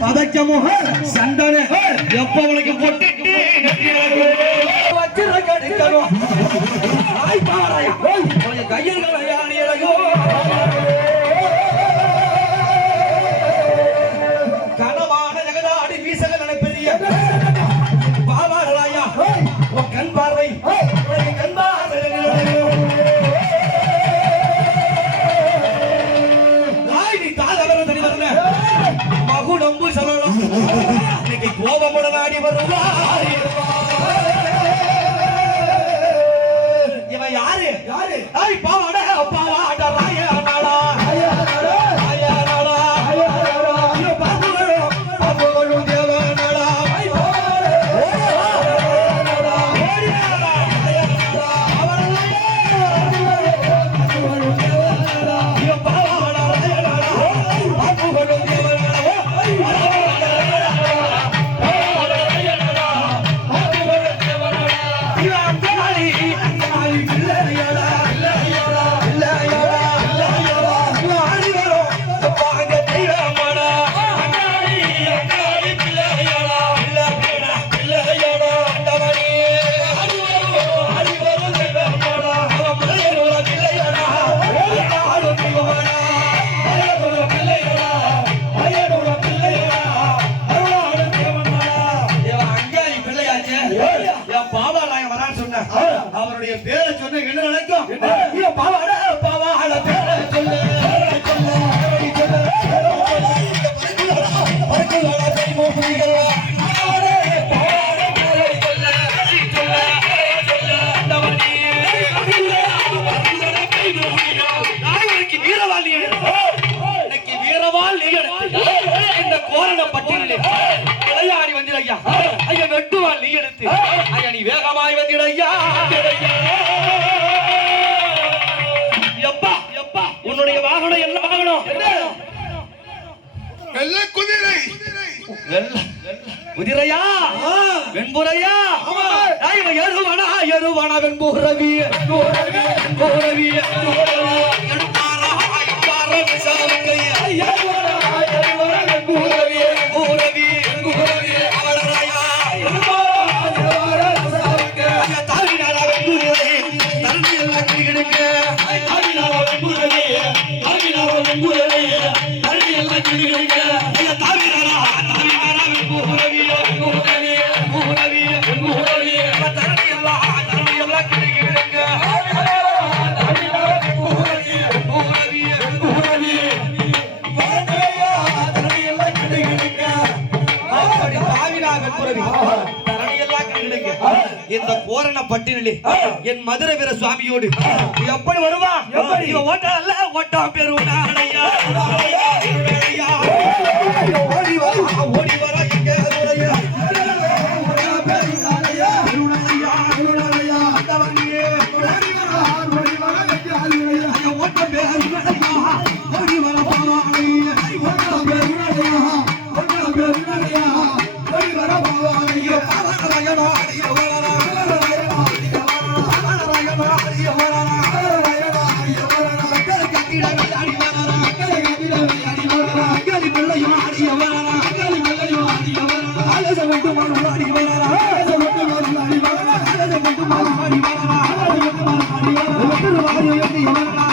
பதக்கமோ சண்டனை எப்ப உனக்கு பொட்டிட்டு வச்சிருக்கணும் கையில் நடனமுடன் ஆடி அவருடைய பேரை சொன்ன என்ன நினைக்கும் பாவாட பாவாட பேரை இந்த கோரண பட்டியலில் ஐயா நீ வந்திட ஐயா ஐயா வெட்டுவான் நீ எடுத்து. ஐயா நீ வேகமாய் வந்திட ஐயா எப்பா எப்பா உன்னுடைய வாகனம் என்ன வாகனம்? வெள்ள குதிரை. வெள்ள குதிரையா? வெண்புறையா எருவனா எருவனா வெண்புறவி வெண்புறவி வெண்புறவி and. இந்த கோரண பட்டினலி என் மதுரை வீர சுவாமியோடு. எப்படி வருவா? ஓட்டா அல்ல ஓட்டா பெருவா மாறி மாறி மாறி மாறி மாறி மாறி மாறி மாறி மாறி மாறி மாறி மாறி மாறி மாறி மாறி